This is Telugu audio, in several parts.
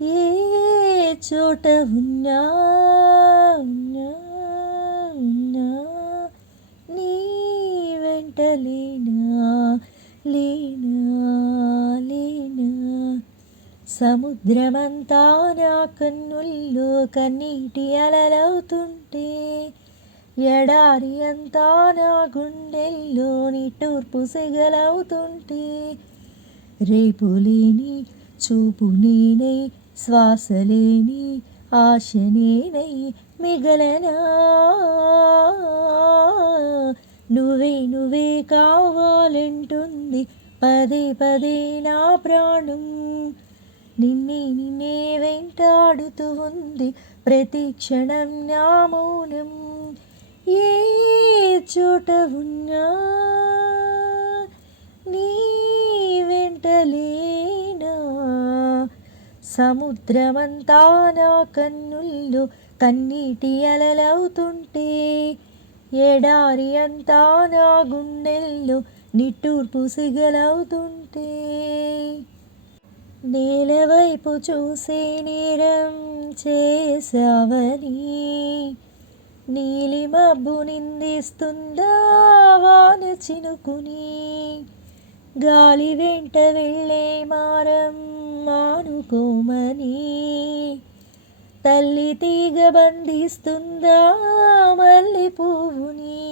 ఏ చోట ఉన్నా ఉన్నా ఉన్నా నీ వెంట లేనా లేనా లేనా. సముద్రమంతా నా కన్నుల్లో కన్నీటి అలలవుతుంటే, ఎడారి అంతా నా గుండెల్లో నిట్టూర్పు సెగలవుతుంటే, రేపు లేని చూపు నేనై, శ్వాస లేని ఆశ నేనై మిగలనా. నువ్వే నువ్వే కావాలంటుంది పదే పదే నా ప్రాణం. నిన్నే నిన్నే వెంటాడుతూ ఉంది ప్రతి క్షణం నా మౌనం. ఏ చోట ఉన్నా నీ వెంట లేనా. సముద్రమంతా నా కన్నుల్లో కన్నీటి అలలవుతుంటే, ఎడారి అంతా నా గుండెల్లో నిట్టూర్పు సిగలవుతుంటే, నేలవైపు చూసే నేరం చేసావని నీలి మబ్బు నిందిస్తుందా వాన చినుకుని. గాలి వెంట వెళ్ళే మారం మానుకోమని తల్లి తీగ బంధిస్తుందా మల్లె పువ్వుని.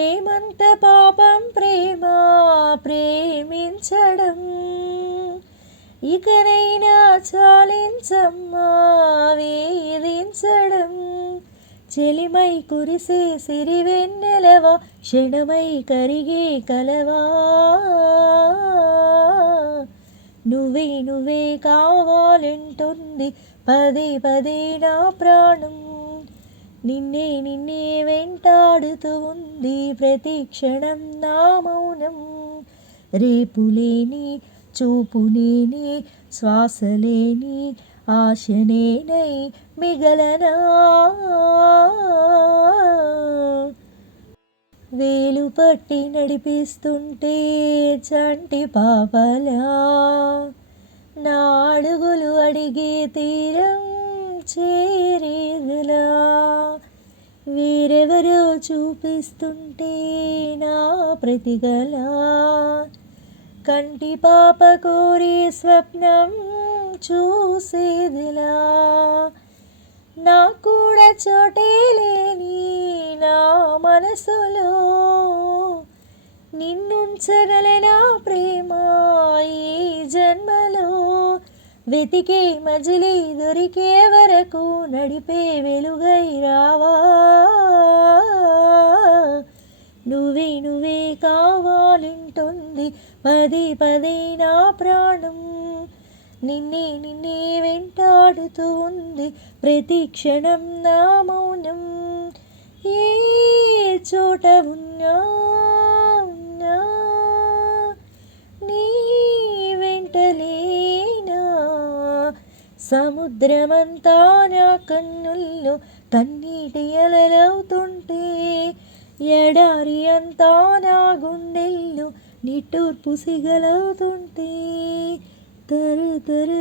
ఏమంత పాపం ప్రేమ ప్రేమించడం, ఇకనైనా చాలించమ్మా వేధించడం. చెలిమై కురిసే సిరివెన్నెలవా, క్షణమై కరిగే కలవా. నువ్వే నువ్వే కావాలంటుంది పదే పదే నా ప్రాణం. నిన్నే నిన్నే వెంటాడుతూ ఉంది ప్రతి క్షణం నా మౌనం. రేపు లేని చూపు నేనే, శ్వాస లేని ఆశ నేనై మిగలనా. వేలు పట్టి నడిపిస్తుంటే చంటి పాపలా, నా అడుగులు అడిగే తీరం చేరేదలా. వేరెవరో చూపిస్తుంటే నా ప్రతిగలా, కంటి పాప కోరి స్వప్నం చూసేదిలా. నా కూడా చోటే లేని నా మనసులో, నిన్నుంచగలనా ప్రేమ ఈ జన్మలో. వెతికే మజిలీ దొరికే వరకు నడిపే వెలుగై రావా. నువ్వే నువ్వే కావాలంటుంది పదే పదే నా ప్రాణం. నిన్నే నిన్నే వెంటాడుతూ ఉంది ప్రతి క్షణం నా మౌనం. ఏ చోట ఉన్నా ఉన్నా నీ వెంట లేనా. సముద్రమంతా నా కన్నుల్లో కన్నీటి అలలవుతుంటే, ఎడారి అంతా నా గుండెల్లో నిట్టూర్పు సిగలవుతుంటే, తరు తరు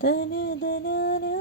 తన